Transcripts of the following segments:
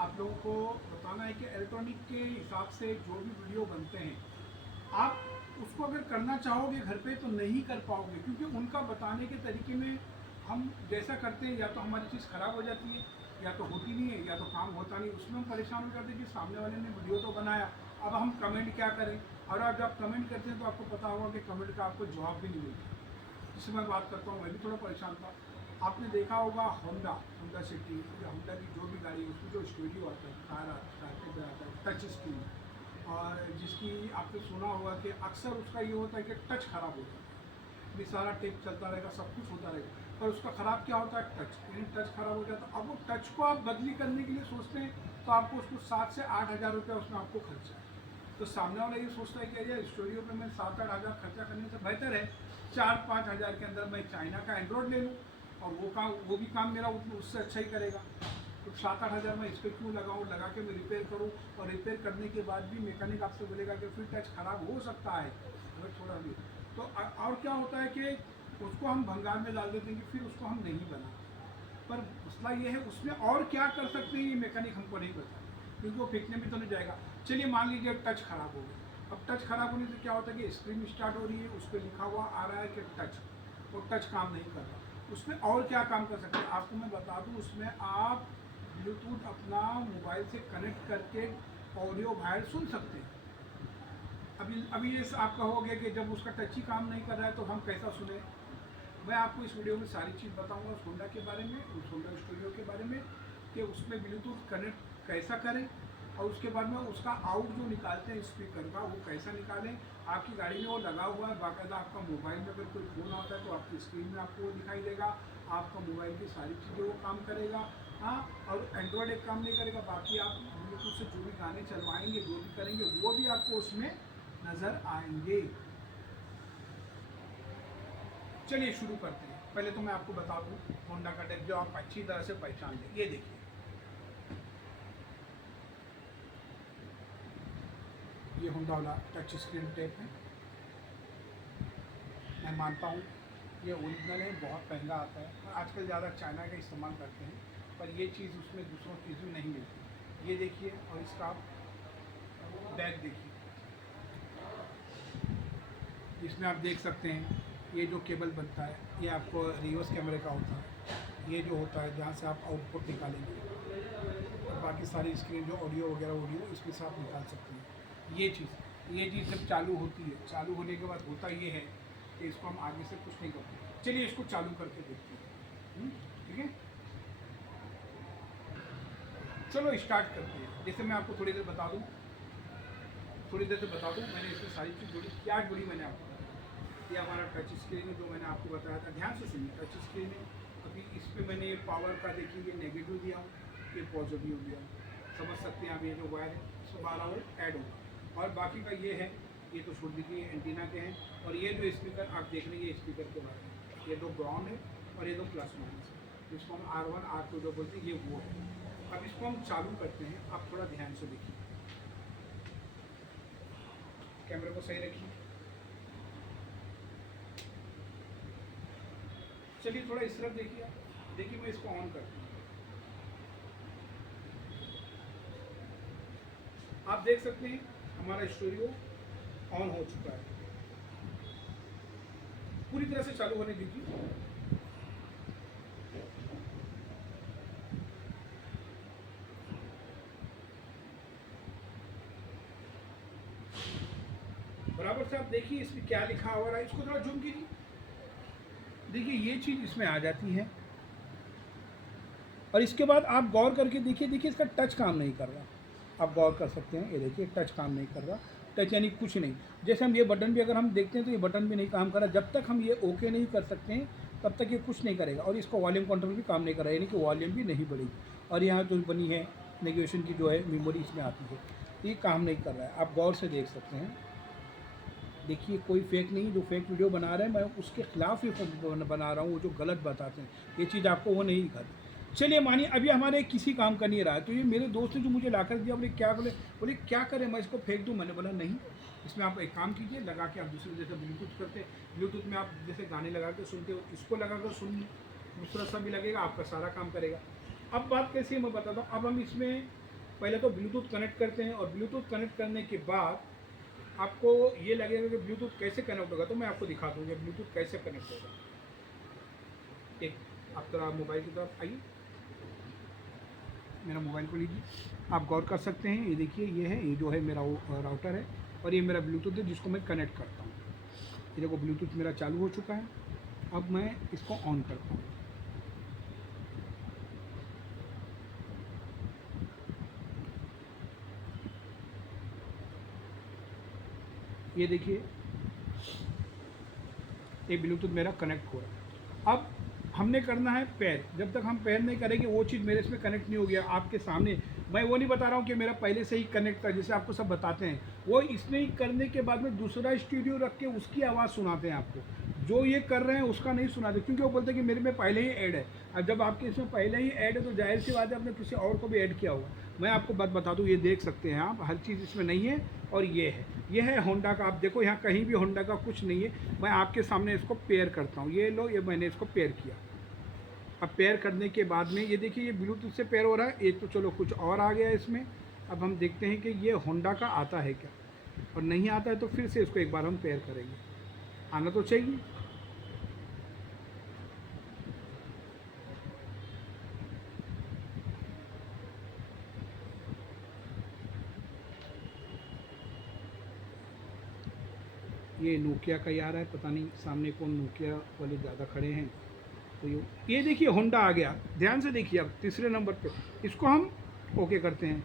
आप लोगों को बताना है कि इलेक्ट्रॉनिक के हिसाब से जो भी वीडियो बनते हैं, आप उसको अगर करना चाहोगे घर पे तो नहीं कर पाओगे, क्योंकि उनका बताने के तरीके में हम जैसा करते हैं या तो हमारी चीज़ ख़राब हो जाती है, या तो होती नहीं है, या तो काम होता नहीं। उसमें हम परेशान हो जाते हैं कि सामने वाले ने वीडियो तो बनाया, अब हम कमेंट क्या करें। और आप जब कमेंट करते हैं तो आपको पता होगा कि कमेंट का आपको जवाब भी नहीं मिलता। जिससे मैं बात करता हूँ, मैं भी थोड़ा परेशान था। आपने देखा होगा होंडा सिटी या होंडा की जो भी गाड़ी है उसमें जो स्टूडियो आता है, कार के आता है टच स्क्रीन, और जिसकी आपने सुना होगा कि अक्सर उसका ये होता है कि टच खराब हो जाता है। ये सारा टेप चलता रहेगा, सब कुछ होता रहेगा, पर उसका ख़राब क्या होता है, टच, यानी टच खराब हो जाता है। अब वो टच को आप बदली करने के लिए सोचते हैं तो आपको उसको 7 से 8 हज़ार रुपया उसमें आपको खर्चा है। तो सामने वाला ये सोचता है कि यार स्टूडियो पे मैं 7-8 हज़ार खर्चा करने से बेहतर है 4-5 हज़ार के अंदर मैं चाइना का एंड्रॉयड ले लूँ, और वो भी काम मेरा उससे अच्छा ही करेगा। तो 7-8 हज़ार मैं इस पर क्यों लगाऊँ, लगा के मैं रिपेयर करूँ, और रिपेयर करने के बाद भी मैकेनिक आपसे बोलेगा कि फिर टच ख़राब हो सकता है अगर थोड़ा भी। तो और क्या होता है कि उसको हम भंगार में डाल देते हैं कि फिर उसको हम नहीं बनाते। पर मसला ये है उसमें और क्या कर सकते हैं ये मैकेनिक हमको नहीं बता, क्योंकि वो फेंकने भी तो नहीं जाएगा। चलिए मान लीजिए टच खराब हो गया, अब टच खराब होने से क्या होता है कि स्क्रीन स्टार्ट हो रही है, उस पर लिखा हुआ आ रहा है कि टच, वो टच काम नहीं कर रहा। उसमें और क्या काम कर सकते हैं आपको मैं बता दूं, उसमें आप ब्लूटूथ अपना मोबाइल से कनेक्ट करके ऑडियो बाहर सुन सकते हैं। अभी अभी ये आपका हो गया कि जब उसका टच ही काम नहीं कर रहा है तो हम कैसा सुने। मैं आपको इस वीडियो में सारी चीज़ बताऊंगा उस होंडा के बारे में, उस होंडा स्टूडियो के बारे में, कि उसमें ब्लूटूथ कनेक्ट कैसा करें, और उसके बाद में उसका आउट जो निकालते हैं स्पीकर का वो कैसा निकालें। आपकी गाड़ी में वो लगा हुआ है बाकायदा, आपका मोबाइल में अगर कोई फ़ोन आता है तो आपकी स्क्रीन में आपको वो दिखाई देगा, आपका मोबाइल की सारी चीज़ें वो काम करेगा। हाँ, और एंड्रॉयड एक काम नहीं करेगा, बाकी आप ब्लूटूथ से जो भी गाने चलवाएंगे, जो भी करेंगे, वो भी आपको उसमें नज़र आएंगे। चलिए शुरू करते हैं। पहले तो मैं आपको बता दूं होंडा का डेक जो आप अच्छी तरह से पहचान लें। ये देखिए, ये होंडा वाला टच स्क्रीन टेप है। मैं मानता हूँ ये ओरिजिनल है, बहुत महंगा आता है, और आजकल ज़्यादा चाइना का इस्तेमाल करते हैं, पर ये चीज़ उसमें दूसरों चीज़ में नहीं मिलती। ये देखिए, और इसका आप बैग देखिए, इसमें आप देख सकते हैं ये जो केबल बनता है ये आपको रिवर्स कैमरे का होता है। ये जो होता है जहाँ से आप आउटपुट निकालेंगे, और बाकी सारी स्क्रीन जो ऑडियो वगैरह ऑडियो इसमें से आप निकाल सकते हैं। ये चीज़ जब चालू होती है, चालू होने के बाद होता ये है कि इसको हम आगे से कुछ नहीं करते। चलिए इसको चालू करके देखते हैं। ठीक है, चलो स्टार्ट करते हैं। जैसे मैं आपको थोड़ी देर बता दूँ, मैंने इसमें सारी चीज़ जोड़ी, क्या जोड़ी मैंने आपको बताया। ये हमारा टच स्क्रीन है जो मैंने आपको बताया था, ध्यान से सुनिए। टच स्क्रीन है, अभी इस पर मैंने पावर का देखिए ये नेगेटिव दिया हूँ, ये पॉजिटिव दिया हूँ, समझ सकते हैं आप। ये जो वायर है इसको 12 वोल्ट ऐड होगा, और बाकी का ये है, ये तो छोड़ दीजिए, एंटीना के हैं। और ये जो स्पीकर आप देख रहे हैं, ये स्पीकर के बारे में, ये दो ग्राउंड है और ये दो प्लस माइनस है, जिसको हम R1 R2 जो बोलते हैं, ये वो है। अब इसको हम चालू करते हैं, आप थोड़ा ध्यान से देखिए, कैमरे को सही रखिए। चलिए थोड़ा इस तरफ देखिए, देखिए मैं इसको ऑन करता हूँ, आप देख सकते हैं हमारा स्टूडियो ऑन हो चुका है। पूरी तरह से चालू होने दीजिए। बराबर से आप देखिए इसमें क्या लिखा हुआ है, इसको थोड़ा जूम कीजिए। देखिए ये चीज़ इसमें आ जाती है, और इसके बाद आप गौर करके देखिए इसका टच काम नहीं कर रहा। आप गौर कर सकते हैं, ये देखिए टच काम नहीं कर रहा। टच यानी कुछ नहीं। जैसे हम ये बटन भी अगर हम देखते हैं तो ये बटन भी नहीं काम कर रहा। जब तक हम ये ओके नहीं कर सकते हैं तब तक ये कुछ नहीं करेगा। और इसको वॉल्यूम कंट्रोल भी काम नहीं कर रहा है, यानी कि वॉल्यूम भी नहीं बढ़ेगी। और यहाँ जो बनी है नेविगेशन की जो है मेमोरी इसमें आती है, ये काम नहीं कर रहा है। आप गौर से देख सकते हैं, देखिए कोई फेक नहीं। जो फेक वीडियो बना रहे हैं मैं उसके खिलाफ ही बना रहा हूँ, वो जो गलत बताते हैं, ये चीज़ आपको वो नहीं दिखाती। चलिए मानिए अभी हमारे किसी काम का नहीं रहा है, तो ये मेरे दोस्त ने जो मुझे ला कर दिया, बोले क्या करें, मैं इसको फेंक दूँ। मैंने बोला नहीं, इसमें आप एक काम कीजिए, लगा के आप दूसरे जैसे ब्लूटूथ करते हैं, ब्लूटूथ में आप जैसे गाने लगा के सुनते हो, इसको लगा कर सुनिए, दूसरा सा भी लगेगा, आपका सारा काम करेगा। अब बात कैसी है मैं बताता हूँ। अब हम इसमें पहले तो ब्लूटूथ कनेक्ट करते हैं, और ब्लूटूथ कनेक्ट करने के बाद आपको ये लगेगा कि ब्लूटूथ कैसे कनेक्ट होगा, तो मैं आपको दिखा दूँगा ब्लूटूथ कैसे कनेक्ट होगा। एक आप थोड़ा मोबाइल की तरफ आइए, मेरा मोबाइल को लीजिए, आप गौर कर सकते हैं। ये देखिए, ये है, ये जो है मेरा राउटर है, और ये मेरा ब्लूटूथ है जिसको मैं कनेक्ट करता हूँ। ये देखो ब्लूटूथ मेरा चालू हो चुका है। अब मैं इसको ऑन करता हूँ। ये देखिए, ये ब्लूटूथ मेरा कनेक्ट हो रहा है। अब हमने करना है पैर। जब तक हम पैर नहीं करेंगे वो चीज़ मेरे इसमें कनेक्ट नहीं हो गया आपके सामने। मैं वो नहीं बता रहा हूँ कि मेरा पहले से ही कनेक्ट था, जैसे आपको सब बताते हैं। वो इसमें ही करने के बाद में दूसरा स्टूडियो रख के उसकी आवाज़ सुनाते हैं आपको। जो ये कर रहे हैं उसका नहीं सुनाते, क्योंकि वो बोलते हैं कि मेरे में पहले ही ऐड है। अब जब आपके इसमें पहले ही ऐड है तो जाहिर सी बात है आपने किसी और को भी ऐड किया होगा। मैं आपको बात बता दूँ, ये देख सकते हैं आप, हर चीज़ इसमें नहीं है। और ये है होंडा का। आप देखो यहाँ कहीं भी होंडा का कुछ नहीं है। मैं आपके सामने इसको पेयर करता हूँ। ये लो, ये मैंने इसको पेयर किया। अब पेयर करने के बाद में ये देखिए, ये ब्लूटूथ से पेयर हो रहा है। एक तो चलो कुछ और आ गया इसमें। अब हम देखते हैं कि ये होंडा का आता है क्या, और नहीं आता है तो फिर से इसको एक बार हम पेयर करेंगे। आना तो चाहिए। ये नोकिया का यार है, पता नहीं सामने कौन नोकिया वाले ज़्यादा खड़े हैं। तो ये देखिए होंडा आ गया। ध्यान से देखिए, अब तीसरे नंबर पे इसको हम ओके करते हैं।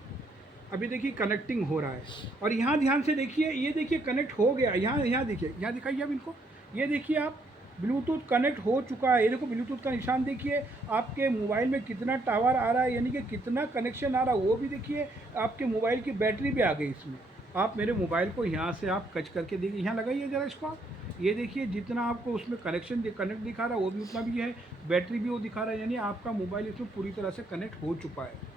अभी देखिए कनेक्टिंग हो रहा है, और यहाँ ध्यान से देखिए, ये देखिए कनेक्ट हो गया। यहाँ देखिए, यहाँ दिखाइए अब इनको। ये देखिए आप, ब्लूटूथ कनेक्ट हो चुका है। ये देखो ब्लूटूथ का निशान देखिए, आपके मोबाइल में कितना टावर आ रहा है, यानी कि कितना कनेक्शन आ रहा है वो भी देखिए। आपके मोबाइल की बैटरी भी आ गई इसमें। आप मेरे मोबाइल को यहाँ से आप कच करके देखिए, यहाँ लगाइए ज़रा इसको आप। ये देखिए जितना आपको उसमें कनेक्ट दिखा रहा है वो भी उतना भी है, बैटरी भी वो दिखा रहा है, यानी आपका मोबाइल इसमें पूरी तरह से कनेक्ट हो चुका है।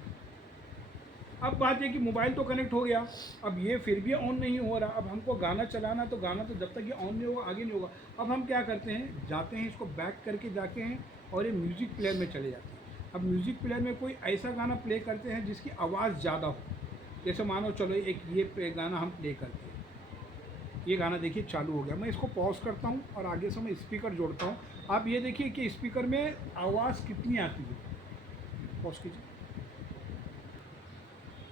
अब बात है कि मोबाइल तो कनेक्ट हो गया, अब ये फिर भी ऑन नहीं हो रहा। अब हमको गाना चलाना, तो गाना तो जब तक ये ऑन नहीं होगा आगे नहीं होगा। अब हम क्या करते हैं, जाते हैं इसको बैक करके जाके हैं, और ये म्यूज़िक प्लेयर में चले जाते हैं। अब म्यूज़िक प्लेयर में कोई ऐसा गाना प्ले करते हैं जिसकी आवाज़ ज़्यादा हो। जैसे मानो चलो एक ये गाना हम प्ले करते हैं। ये गाना देखिए चालू हो गया। मैं इसको पॉज करता हूँ और आगे से मैं स्पीकर जोड़ता हूँ। आप ये देखिए कि स्पीकर में आवाज़ कितनी आती है। पॉज कीजिए।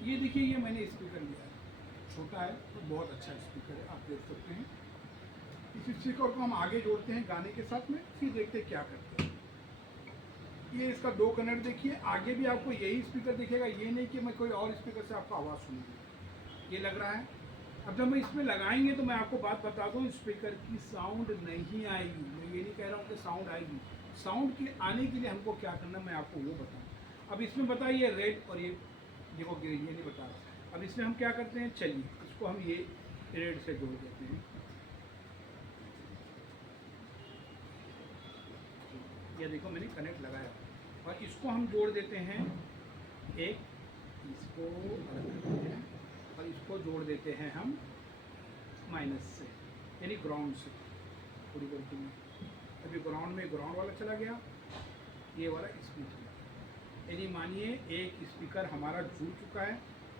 ये देखिए, ये मैंने स्पीकर लिया है, छोटा है तो बहुत अच्छा स्पीकर है, आप देख सकते हैं। इस स्पीकर को हम आगे जोड़ते हैं गाने के साथ में, फिर देखते हैं क्या करते हैं। ये इसका 2 कनेक्ट देखिए, आगे भी आपको यही स्पीकर दिखेगा, ये नहीं कि मैं कोई और स्पीकर से आपको आवाज़ सुनूंगी। ये लग रहा है। अब जब मैं इसमें लगाएंगे तो मैं आपको बात बता दूँ, स्पीकर की साउंड नहीं आएगी। मैं ये नहीं कह रहा हूँ कि साउंड आएगी। साउंड के आने के लिए हमको क्या करना, मैं आपको वो बताऊँ। अब इसमें बताइए रेड, और ये देखो ये नहीं बता रहा। अब इसमें हम क्या करते हैं, चलिए इसको हम ये रेड से जोड़ देते हैं। ये देखो मैंने कनेक्ट लगाया, और इसको हम जोड़ देते हैं एक, इसको अलग करते हैं, और इसको जोड़ देते हैं हम माइनस से, यानी ग्राउंड से। पूरी करती में अभी ग्राउंड में ग्राउंड वाला चला गया, ये वाला इसमें चला गया। यानी मानिए एक स्पीकर हमारा जुड़ चुका है,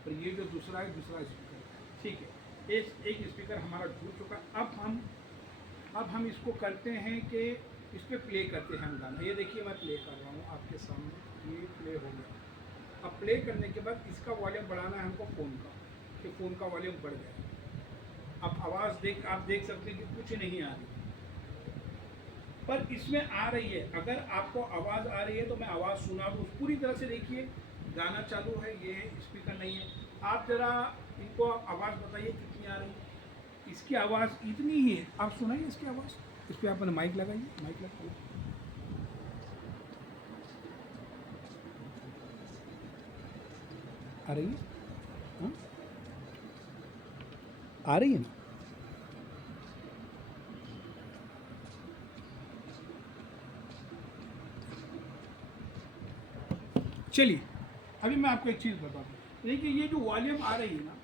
और ये जो दूसरा है दूसरा स्पीकर, ठीक है, एक स्पीकर हमारा जुड़ चुका है। अब हम इसको करते हैं कि इस पर प्ले करते हैं हम गाना। ये देखिए मैं प्ले कर रहा हूँ आपके सामने, ये प्ले हो गया। अब प्ले करने के बाद इसका वॉल्यूम बढ़ाना है हमको फ़ोन का, कि फ़ोन का वॉल्यूम बढ़ गया। अब आवाज़ आप देख सकते हैं कि कुछ नहीं आ रही, पर इसमें आ रही है। अगर आपको आवाज़ आ रही है तो मैं आवाज़ सुना दूँ पूरी तरह से। देखिए गाना चालू है, ये स्पीकर नहीं है। आप ज़रा इनको आवाज़ बताइए कितनी आ रही है। इसकी आवाज़ इतनी ही है, आप सुनाइए इसकी आवाज़। इस पर आप माइक लगाइए, माइक लगाइए। आ रही है? हाँ? आ रही है ना? चलिए अभी मैं आपको एक चीज़ बता दूँ। देखिए ये जो वॉल्यूम आ रही है ना,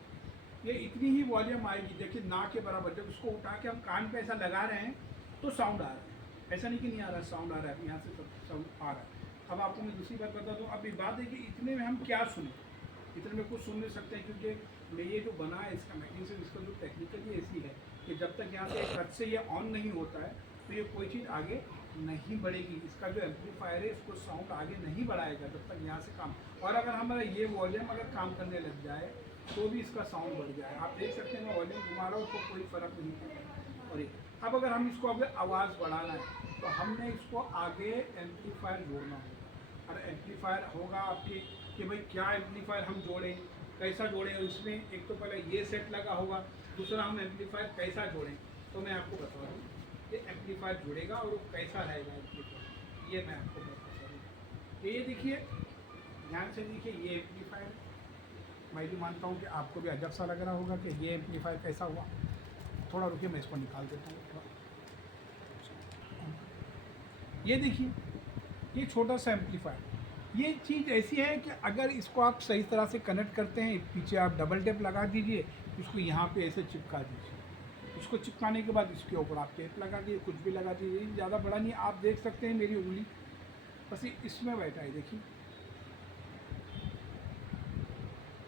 ये इतनी ही वॉल्यूम आएगी। देखिए ना के बराबर। जब इसको उठा के हम कान पे ऐसा लगा रहे हैं तो साउंड आ रहा है, ऐसा नहीं कि नहीं आ रहा है, साउंड आ रहा है। यहाँ से सब साउंड आ रहा है। अब आपको मैं दूसरी बात बता दूँ। अब ये बात है कि इतने में हम क्या सुने। इतने में कुछ सुन नहीं सकते हैं, क्योंकि मैं ये जो बना है इसका मैकेनिज्म, इसका जो टेक्निकली ऐसी है कि जब तक यहाँ से कट से ये ऑन नहीं होता है तो ये कोई चीज़ आगे नहीं बढ़ेगी। इसका जो एम्पलीफायर है इसको साउंड आगे नहीं बढ़ाएगा जब तक यहाँ से काम। और अगर हमारा ये वॉल्यूम अगर काम करने लग जाए तो भी इसका साउंड बढ़ जाए। आप देख सकते हैं मैं वॉल्यूम घुमा रहा हूँ तो कोई फ़र्क नहीं पड़ता। और अब अगर हम इसको अगर आवाज़ बढ़ाना है तो हमने इसको आगे एम्पलीफायर जोड़ना होगा। और एम्पलीफायर होगा आपके कि भाई क्या एम्पलीफायर हम जोड़ें, कैसा जोड़ें। और इसमें एक तो पहले ये सेट लगा होगा, दूसरा हम एम्पलीफायर कैसा जोड़ें। तो मैं आपको बता दूँ कि एम्पलीफायर जुड़ेगा और वो कैसा रहेगा एम्पलीफायर, ये मैं आपको बता दूँ। ये देखिए, ध्यान से देखिए, ये एम्पलीफायर मैं भी मानता हूँ कि आपको भी अजब सा लग रहा होगा कि ये एम्पलीफायर कैसा हुआ। थोड़ा रुकिए, मैं इसको निकाल देता हूँ। ये देखिए, ये छोटा सा एम्पलीफायर, ये चीज़ ऐसी है कि अगर इसको आप सही तरह से कनेक्ट करते हैं, पीछे आप डबल टेप लगा दीजिए, इसको यहाँ पे ऐसे चिपका दीजिए। इसको चिपकाने के बाद इसके ऊपर आप टेप लगा दीजिए, कुछ भी लगा दीजिए, ज़्यादा बड़ा नहीं। आप देख सकते हैं मेरी उंगली बस इसमें बैठा है। देखिए,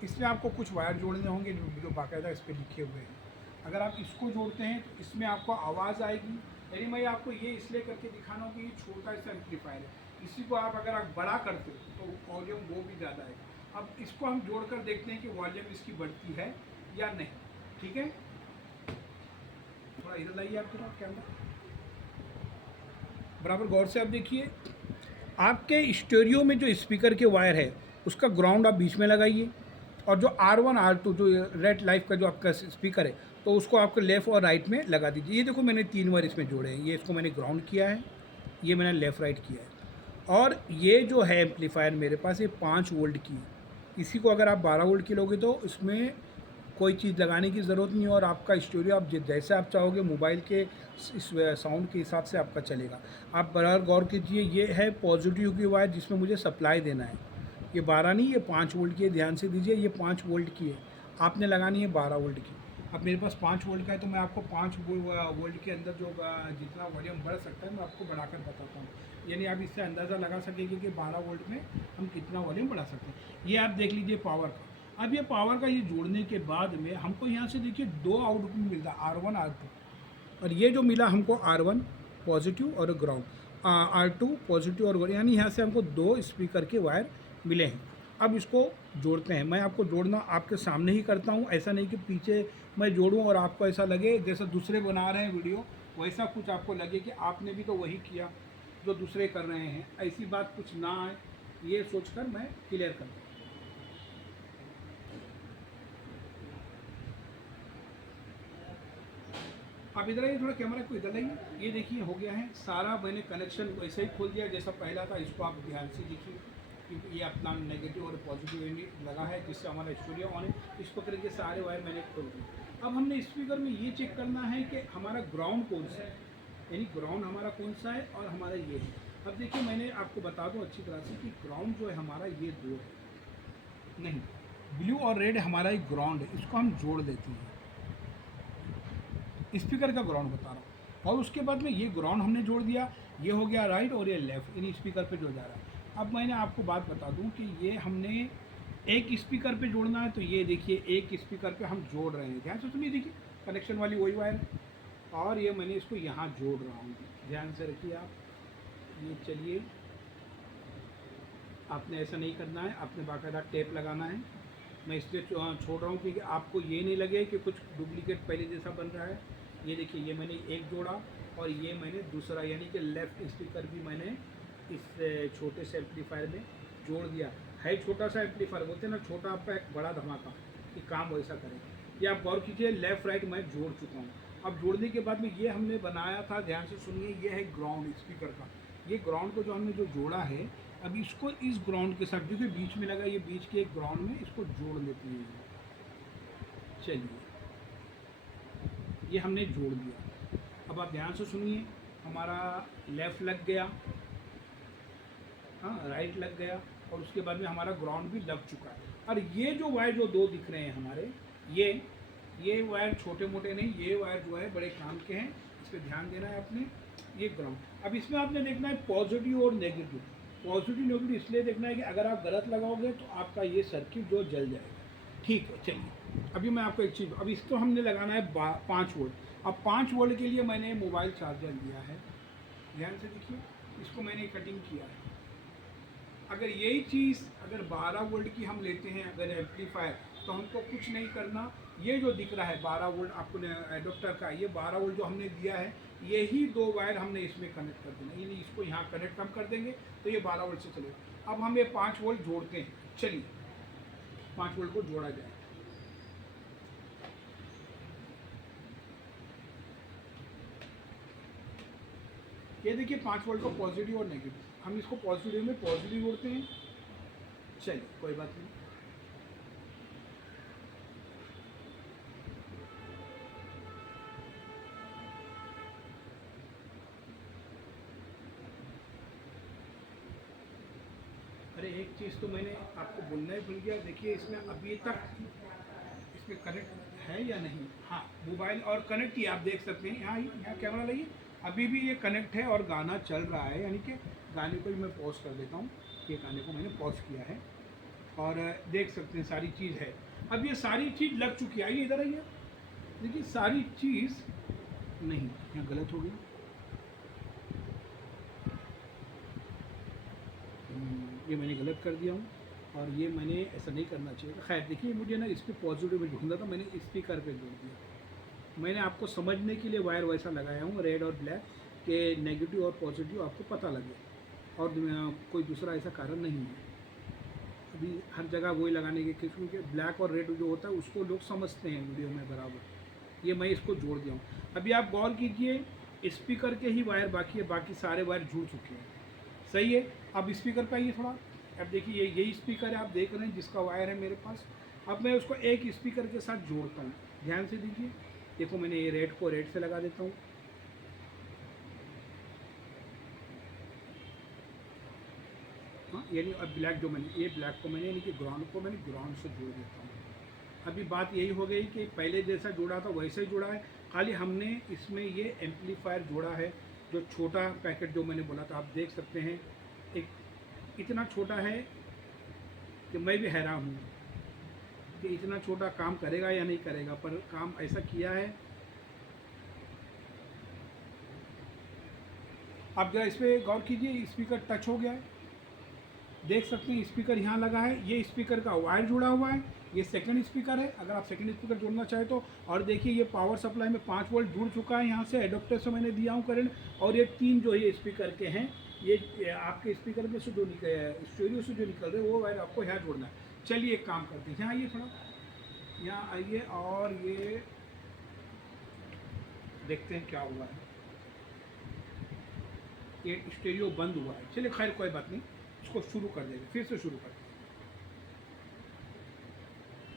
इसमें आपको कुछ वायर जोड़ने होंगे जो बाकायदा इस पर लिखे हुए हैं। अगर आप इसको जोड़ते हैं तो इसमें आपको आवाज़ आएगी। यानी मैं आपको ये इसलिए करके दिखाना हूँ कि ये छोटा सा एम्पलीफायर है, इसी को आप अगर आप बड़ा करते हो तो वॉल्यूम वो भी ज़्यादा है। अब इसको हम जोड़कर देखते हैं कि वॉल्यूम इसकी बढ़ती है या नहीं। ठीक है, थोड़ा इधर लाइए आप थोड़ा कैमरा, बराबर गौर से आप देखिए। आपके स्टूडियो में जो स्पीकर के वायर है उसका ग्राउंड आप बीच में लगाइए, और जो R1 R2 जो रेड लाइफ का जो आपका स्पीकर है तो उसको आपको लेफ़्ट और राइट में लगा दीजिए। ये देखो मैंने 3 वायर इसमें जोड़े हैं। ये इसको मैंने ग्राउंड किया है, ये मैंने लेफ़्ट राइट किया है। और ये जो है एम्पलीफायर मेरे पास ये 5 वोल्ट की है। इसी को अगर आप 12 वोल्ट की लोगे तो इसमें कोई चीज़ लगाने की ज़रूरत नहीं है, और आपका स्टूडियो आप जैसे आप चाहोगे मोबाइल के इस साउंड के हिसाब से आपका चलेगा। आप बराबर गौर कीजिए, ये है पॉजिटिव की वायर जिसमें मुझे सप्लाई देना है। ये 12 नहीं, ये 5 वोल्ट की है, ध्यान से दीजिए। ये 5 वोल्ट की है, आपने लगानी है 12 वोल्ट की। अब मेरे पास 5 वोल्ट का है तो मैं आपको 5 वोल्ट के अंदर जो जितना वॉल्यूम बढ़ सकता है मैं आपको बढ़ाकर बताता हूँ। यानी आप इससे अंदाज़ा लगा सकेंगे कि 12 वोल्ट में हम कितना वॉल्यूम बढ़ा सकते हैं। ये आप देख लीजिए पावर का। अब ये पावर का ये जोड़ने के बाद में हमको यहाँ से देखिए 2 आउटपुट मिलता है, R1 R2। और ये जो मिला हमको R1 पॉजिटिव और ग्राउंड, R2 पॉजिटिव और ग्राउंड, यानी यहाँ से हमको 2 स्पीकर के वायर मिले हैं। अब इसको जोड़ते हैं। मैं आपको जोड़ना आपके सामने ही करता हूँ, ऐसा नहीं कि पीछे मैं जोड़ूँ और आपको ऐसा लगे जैसा दूसरे बना रहे हैं वीडियो, वैसा कुछ आपको लगे कि आपने भी तो वही किया जो दूसरे कर रहे हैं। ऐसी बात कुछ ना आए, ये सोचकर मैं क्लियर करता हूँ। आप इधर आइए, थोड़ा कैमरा को इधर लाइए। ये देखिए हो गया है सारा, मैंने कनेक्शन वैसे ही खोल दिया जैसा पहला था। इसको आप ध्यान से देखिए, क्योंकि ये अपना नेगेटिव और पॉजिटिव लगा है जिससे हमारा स्टूडियो ऑन है। इस प्रकार के सारे वायर मैंने खोल दिए। अब हमने स्पीकर में ये चेक करना है कि हमारा ग्राउंड कौन सा है, यानी ग्राउंड हमारा कौन सा है और हमारा ये है। अब देखिए मैंने आपको बता दूं अच्छी तरह से कि ग्राउंड जो है हमारा ये 2 है, नहीं ब्लू और रेड हमारा एक ग्राउंड है, इसको हम जोड़ देते हैं। स्पीकर का ग्राउंड बता रहा हूँ। और उसके बाद में ये ग्राउंड हमने जोड़ दिया, ये हो गया राइट और ये लेफ़्ट, यानी स्पीकर पे जो जा रहा है। अब मैंने आपको बात बता दूं कि ये हमने एक स्पीकर पे जोड़ना है, तो ये देखिए एक स्पीकर पे हम जोड़ रहे हैं। ध्यान से सुनिए, देखिए कनेक्शन वाली वही वायर है और ये मैंने इसको यहाँ जोड़ रहा हूँ। ध्यान से रखिए आप, ये चलिए, आपने ऐसा नहीं करना है, आपने बाकायदा टेप लगाना है। मैं इसलिए छोड़ रहा हूँ कि आपको ये नहीं लगे कि कुछ डुप्लीकेट पहले जैसा बन रहा है। ये देखिए, ये मैंने एक जोड़ा और ये मैंने दूसरा, यानी कि लेफ़्ट स्पीकर भी मैंने इस छोटे से एम्पलीफायर में जोड़ दिया है। छोटा सा एम्पलीफायर बोलते हैं ना, छोटा आपका एक बड़ा धमाका, कि काम वैसा करें। ये आप गौर कीजिए, लेफ़्ट राइट मैं जोड़ चुका हूँ। अब जोड़ने के बाद में ये हमने बनाया था, ध्यान से सुनिए, ये है ग्राउंड स्पीकर का। ये ग्राउंड को जो हमने जो जोड़ा है, अब इसको इस ग्राउंड के साथ, जो बीच में लगा, ये बीच के एक ग्राउंड में इसको जोड़ लेते हैं। चलिए, ये हमने जोड़ दिया। अब आप ध्यान से सुनिए, हमारा लेफ़्ट लग गया, हाँ राइट लग गया, और उसके बाद में हमारा ग्राउंड भी लग चुका है। और ये जो वायर जो 2 दिख रहे हैं हमारे, ये वायर छोटे मोटे नहीं, ये वायर जो है बड़े काम के हैं, इस पर ध्यान देना है आपने। ये ग्राउंड, अब इसमें आपने देखना है पॉजिटिव और नेगेटिव। पॉजिटिव नेगेटिव इसलिए देखना है कि अगर आप गलत लगाओगे तो आपका ये सर्किट जो जल जाएगा। ठीक है, चलिए अभी मैं आपको एक चीज़, अब इसको हमने लगाना है 5 वोल्ट। अब 5 वोल्ट के लिए मैंने मोबाइल चार्जर लिया है, ध्यान से देखिए, इसको मैंने कटिंग किया है। अगर यही चीज़ अगर 12 वोल्ट की हम लेते हैं अगर एम्पलीफायर, तो हमको कुछ नहीं करना, ये जो दिख रहा है 12 वोल्ट आपको एडोप्टर का, ये 12 वोल्ट जो हमने दिया है, यही 2 वायर हमने इसमें कनेक्ट कर देना, यानी इसको यहाँ कनेक्ट हम कर देंगे तो ये 12 वोल्ट से चलेगा। अब हम ये 5 वोल्ट जोड़ते हैं, चलिए 5 वोल्ट को जोड़ा जाए। ये देखिए 5 वोल्ट का पॉजिटिव और नेगेटिव, हम इसको पॉजिटिव में पॉजिटिव जोड़ते हैं, चलिए कोई बात नहीं। अरे एक चीज़ तो मैंने आपको बोलना ही भूल गया, देखिए इसमें अभी तक इसमें कनेक्ट है या नहीं, हाँ मोबाइल और कनेक्ट ही आप देख सकते हैं, यहाँ कैमरा लाइए, अभी भी ये कनेक्ट है और गाना चल रहा है, यानी कि गाने को ही मैं पॉज कर देता हूँ, ये गाने को मैंने पॉज किया है और देख सकते हैं सारी चीज़ है। अब ये सारी चीज़ लग चुकी है, आइए इधर आइए, देखिए सारी चीज़ नहीं, यहाँ गलत हो गया, ये मैंने गलत कर दिया हूँ और ये मैंने ऐसा नहीं करना चाहिए। खैर देखिए, मुझे ना इस पर पॉजिटिव में ढूंढा था, मैंने स्पीकर पे जोड़ दिया। मैंने आपको समझने के लिए वायर वैसा लगाया हूँ रेड और ब्लैक, के नेगेटिव और पॉजिटिव आपको पता लगे, और कोई दूसरा ऐसा कारण नहीं है। अभी हर जगह वही लगाने के, क्योंकि ब्लैक और रेड जो होता है उसको लोग समझते हैं वीडियो में बराबर, ये मैं इसको जोड़ दिया हूँ। अभी आप गौर कीजिए, स्पीकर के ही वायर बाकी है, बाकी सारे वायर जुड़ चुके हैं, सही है। अब स्पीकर पे आइए थोड़ा, अब देखिए यही स्पीकर है, आप देख रहे हैं जिसका वायर है मेरे पास। अब मैं उसको एक स्पीकर के साथ जोड़ता हूँ, ध्यान से दीजिए, देखो मैंने ये रेड को रेड से लगा देता हूँ, हाँ यानी अब ब्लैक जो मैंने, ये ब्लैक को मैंने यानी कि ग्राउंड को मैंने ग्राउंड से जोड़ देता हूँ। अभी बात यही हो गई कि पहले जैसा जोड़ा था वैसे ही जोड़ा है, खाली हमने इसमें ये एम्पलीफायर जोड़ा है, जो छोटा पैकेट जो मैंने बोला था, आप देख सकते हैं एक इतना छोटा है कि मैं भी हैरान हूँ कि इतना छोटा काम करेगा या नहीं करेगा, पर काम ऐसा किया है। आप जरा इस पर गौर कीजिए, स्पीकर टच हो गया है, देख सकते हैं स्पीकर यहाँ लगा है, ये स्पीकर का वायर जुड़ा हुआ है, ये सेकंड स्पीकर है, अगर आप सेकंड स्पीकर जोड़ना चाहे तो। और देखिए ये पावर सप्लाई में 5 वोल्ट जुड़ चुका है, यहाँ से एडोप्टर से मैंने दिया हूँ करंट, और ये 3 जो ये स्पीकर के हैं, ये आपके स्पीकर में से जो स्टूडियो से जो निकल रहे हैं वो वायर आपको यहाँ जोड़ना है। चलिए एक काम करते हैं, यहाँ आइए थोड़ा, यहाँ आइए और ये देखते हैं क्या हुआ है, ये स्टीरियो बंद हुआ है। चलिए खैर कोई बात नहीं, इसको शुरू कर देंगे, फिर से शुरू करते हैं,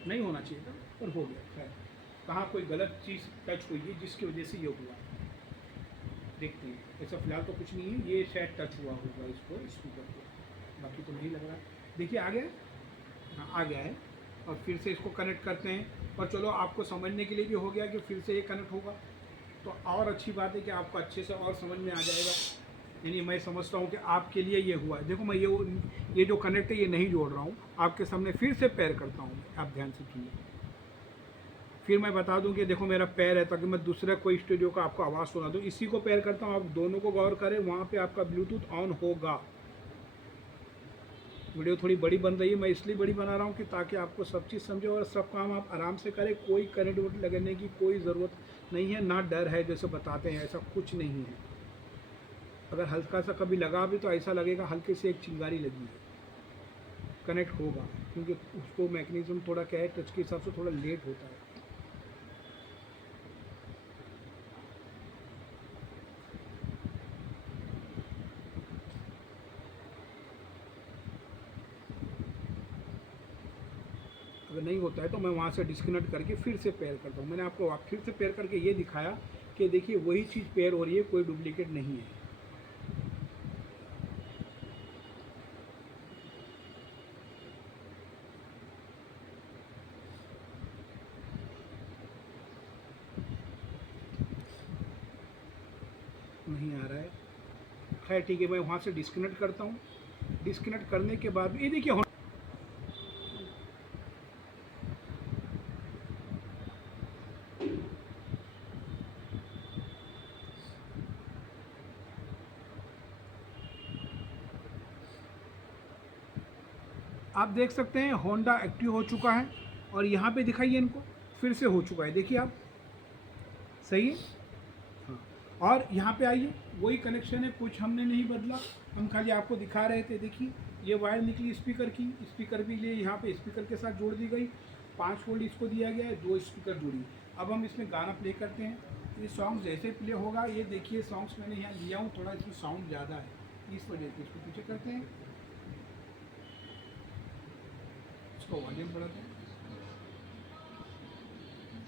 नहीं होना चाहिए था पर हो गया। खैर कहाँ कोई गलत चीज़ टच हुई है जिसकी वजह से ये हुआ, देखते हैं। ऐसा फिलहाल तो कुछ नहीं है, ये शायद टच हुआ होगा इसको स्पीकर को, बाकी तो नहीं लग रहा। देखिए आ गया, हाँ आ गया है, और फिर से इसको कनेक्ट करते हैं, और चलो आपको समझने के लिए भी हो गया कि फिर से ये कनेक्ट होगा, तो और अच्छी बात है कि आपको अच्छे से और समझ में आ जाएगा। यानी मैं समझता हूँ कि आपके लिए ये हुआ है। देखो मैं ये जो कनेक्ट है ये नहीं जोड़ रहा हूँ, आपके सामने फिर से पैर करता हूँ, आप ध्यान से सुनिए, फिर मैं बता दूं कि देखो मेरा पैर है, ताकि मैं दूसरे कोई स्टूडियो का आपको आवाज़ सुना दूं। इसी को पैर करता हूँ, आप दोनों को गौर करें, वहाँ पे आपका ब्लूटूथ ऑन होगा। वीडियो थोड़ी बड़ी बन रही है, मैं इसलिए बड़ी बना रहा हूँ कि ताकि आपको सब चीज़ समझे और सब काम आप आराम से करें, कोई करंट वरंट लगाने की कोई ज़रूरत नहीं है, ना डर है जैसे बताते हैं, ऐसा कुछ नहीं है। अगर हल्का सा कभी लगा भी तो ऐसा लगेगा हल्के से एक चिंगारी लगी है, कनेक्ट होगा, क्योंकि उसको मैकेनिज्म थोड़ा क्या है, टच के हिसाब से थोड़ा लेट होता है। अगर नहीं होता है तो मैं वहाँ से डिस्कनेक्ट करके फिर से पेयर करता हूँ। मैंने आपको फिर से पेयर करके ये दिखाया कि देखिए वही चीज़ पेयर हो रही है, कोई डुप्लीकेट नहीं है। नहीं आ रहा है, खैर ठीक है, मैं वहाँ से डिस्कनेक्ट करता हूँ। डिस्कनेक्ट करने के बाद ये देखिए आप देख सकते हैं होंडा एक्टिव हो चुका है और यहाँ पे दिखाइए इनको फिर से हो चुका है, देखिए आप सही है। हाँ, और यहाँ पे आइए वही कनेक्शन है, कुछ हमने नहीं बदला, हम खाली आपको दिखा रहे थे। देखिए ये वायर निकली स्पीकर की, स्पीकर भी लिए यहाँ पे स्पीकर के साथ जोड़ दी गई, 5 वोल्ट इसको दिया गया है, 2 स्पीकर जुड़ी। अब हम इसमें गाना प्ले करते हैं, ये सॉन्ग जैसे प्ले होगा, ये देखिए सॉन्ग्स मैंने यहाँ लिया हूँ, थोड़ा इसमें साउंड ज़्यादा है इस वजह से इसको पीछे करते हैं, इसको वॉल्यूम बढ़ाते हैं।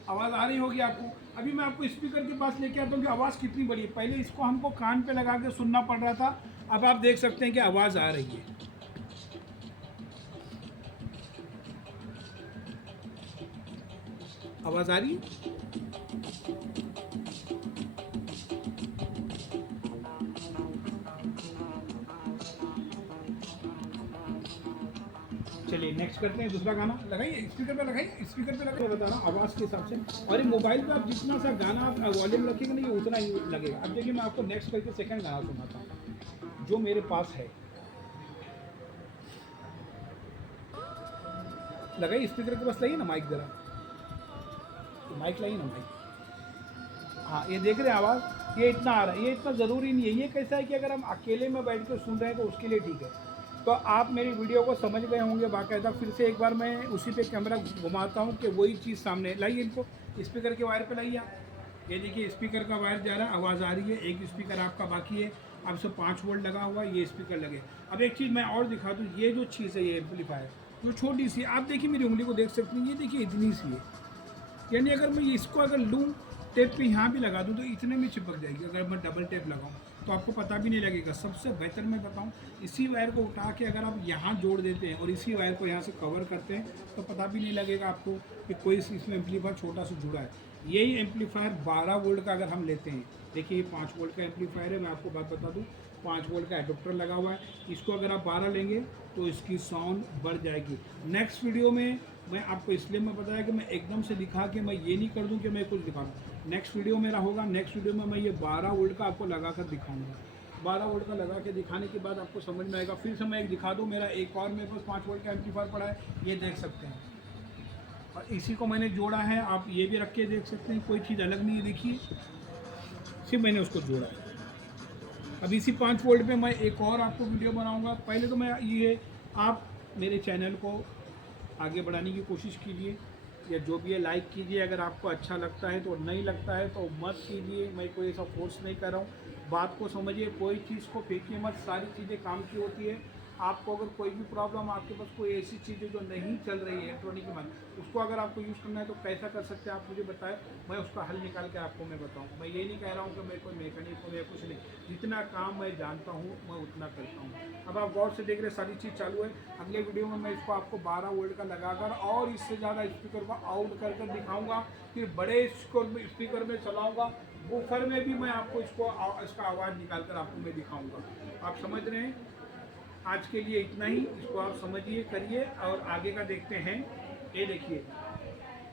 आवाज़ आ रही होगी आपको। अभी मैं आपको स्पीकर के पास लेके आता हूँ कि आवाज़ कितनी बड़ी है। पहले इसको हमको कान पे लगा के सुनना पड़ रहा था, अब आप देख सकते हैं कि आवाज़ आ रही है। आवाज़ आ रही है। चलिए नेक्स्ट करते हैं, दूसरा गाना लगाइए, स्पीकर पे लगाइए, स्पीकर पे लगाइए, बता रहा हूँ आवाज़ के हिसाब से। और ये मोबाइल पे आप जितना सा गाना आप वॉल्यूम रखेंगे ना, ये उतना ही लगेगा। अब देखिए मैं आपको नेक्स्ट करके सेकंड गाना सुनाता हूँ जो मेरे पास है। लगाइए स्पीकर के पास, लाइए ना माइक, जरा माइक लाइए ना माइक। हाँ ये देख रहे हैं आवाज़, ये इतना आ रहा है, ये इतना ज़रूरी नहीं है। ये कैसा है कि अगर हम अकेले में बैठ कर सुन रहे हैं तो उसके लिए ठीक है। तो आप मेरी वीडियो को समझ गए होंगे बाकायदा। फिर से एक बार मैं उसी पे कैमरा घुमाता हूँ कि वही चीज़ सामने लाइए, इनको स्पीकर के वायर पे लाइए आप। ये देखिए स्पीकर का वायर जा रहा है, आवाज़ आ रही है। एक स्पीकर आपका बाकी है, अब से 5 वोल्ट लगा हुआ है, ये स्पीकर लगे। अब एक चीज़ मैं और दिखा दूँ, ये जो चीज़ है ये एम्पलीफायर जो छोटी सी, आप देखिए मेरी उंगली को देख सकते हैं, ये देखिए इतनी सी है। यानी अगर मैं इसको अगर लूँ टेप पे यहाँ भी लगा दूँ तो इतने में चिपक जाएगी। अगर मैं डबल टेप लगाऊँ तो आपको पता भी नहीं लगेगा। सबसे बेहतर मैं बताऊँ, इसी वायर को उठा के अगर आप यहाँ जोड़ देते हैं और इसी वायर को यहाँ से कवर करते हैं तो पता भी नहीं लगेगा आपको कि कोई इसमें एम्पलीफायर छोटा सा जुड़ा है। यही एम्पलीफायर 12 वोल्ट का अगर हम लेते हैं, देखिए ये 5 वोल्ट का एम्पलीफायर है। मैं आपको बात बता दूँ, 5 वोल्ट का एडोप्टर लगा हुआ है। इसको अगर आप 12 लेंगे तो इसकी साउंड बढ़ जाएगी। नेक्स्ट वीडियो में मैं आपको इसलिए मैं बताया कि मैं एकदम से दिखा के मैं ये नहीं कर दूं कि मैं कुछ दिखाऊं। नेक्स्ट वीडियो मेरा होगा, नेक्स्ट वीडियो में मैं ये 12 वोल्ट का आपको लगा कर दिखाऊंगा। 12 वोल्ट का लगा के दिखाने के बाद आपको समझ में आएगा। फिर से मैं एक दिखा दूँ, मेरा एक और मेरे पास 5 वोल्ट का एम्पलीफायर पड़ा है, ये देख सकते हैं। और इसी को मैंने जोड़ा है, आप ये भी रख के देख सकते हैं, कोई चीज़ अलग नहीं है। देखिए सिर्फ मैंने उसको जोड़ा है। अब इसी 5 वोल्ट पे मैं एक और आपको वीडियो बनाऊंगा। पहले तो मैं ये, आप मेरे चैनल को आगे बढ़ाने की कोशिश कीजिए, या जो भी है लाइक कीजिए। अगर आपको अच्छा लगता है तो, नहीं लगता है तो मत कीजिए। मैं कोई ऐसा फोर्स नहीं कर रहा हूँ, बात को समझिए, कोई चीज़ को फेंकिए मत। सारी चीज़ें काम की होती है। आपको अगर कोई भी प्रॉब्लम, आपके पास कोई ऐसी चीज़ें जो नहीं चल रही है इलेक्ट्रॉनिक के बाद, उसको अगर आपको यूज़ करना है तो कैसा कर सकते हैं आप मुझे बताएं, मैं उसका हल निकाल के आपको मैं बताऊँ। मैं ये नहीं कह रहा हूँ कि मैं कोई मैकेनिक हूँ या कुछ नहीं, जितना काम मैं जानता हूँ मैं उतना करता हूँ। अब आप गौर से देख रहे, सारी चीज़ चालू है। अगले वीडियो में मैं इसको आपको 12 वोल्ट का लगाकर और इससे ज़्यादा स्पीकर को आउट कर कर दिखाऊँगा। फिर बड़े स्पीकर में चलाऊँगा, वूफर में भी मैं आपको इसका आवाज़ निकाल कर आपको मैं दिखाऊँगा। आप समझ रहे हैं। आज के लिए इतना ही, इसको आप समझिए, करिए और आगे का देखते हैं। ये देखिए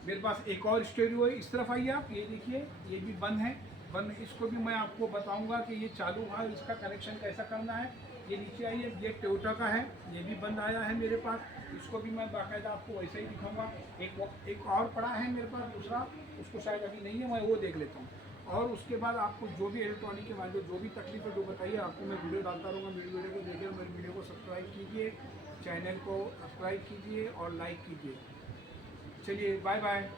मेरे पास एक और स्टेरियो है, इस तरफ आइए आप, ये देखिए ये भी बंद है। बंद, इसको भी मैं आपको बताऊंगा कि ये चालू है, इसका कनेक्शन कैसा करना है। ये नीचे आइए, ये टोयोटा का है, ये भी बंद आया है मेरे पास, इसको भी मैं बाकायदा आपको वैसे ही दिखाऊंगा। एक और पड़ा है मेरे पास दूसरा, उसको शायद अभी नहीं है, मैं वो देख लेता हूँ। और उसके बाद आपको जो भी इलेक्ट्रॉनिक के बारे में जो भी तकलीफ है जो बताइए, आपको मैं वीडियो डालता रहूँगा। मेरी वीडियो को देखिए, मेरी वीडियो को सब्सक्राइब कीजिए, चैनल को सब्सक्राइब कीजिए और लाइक कीजिए। चलिए बाय बाय।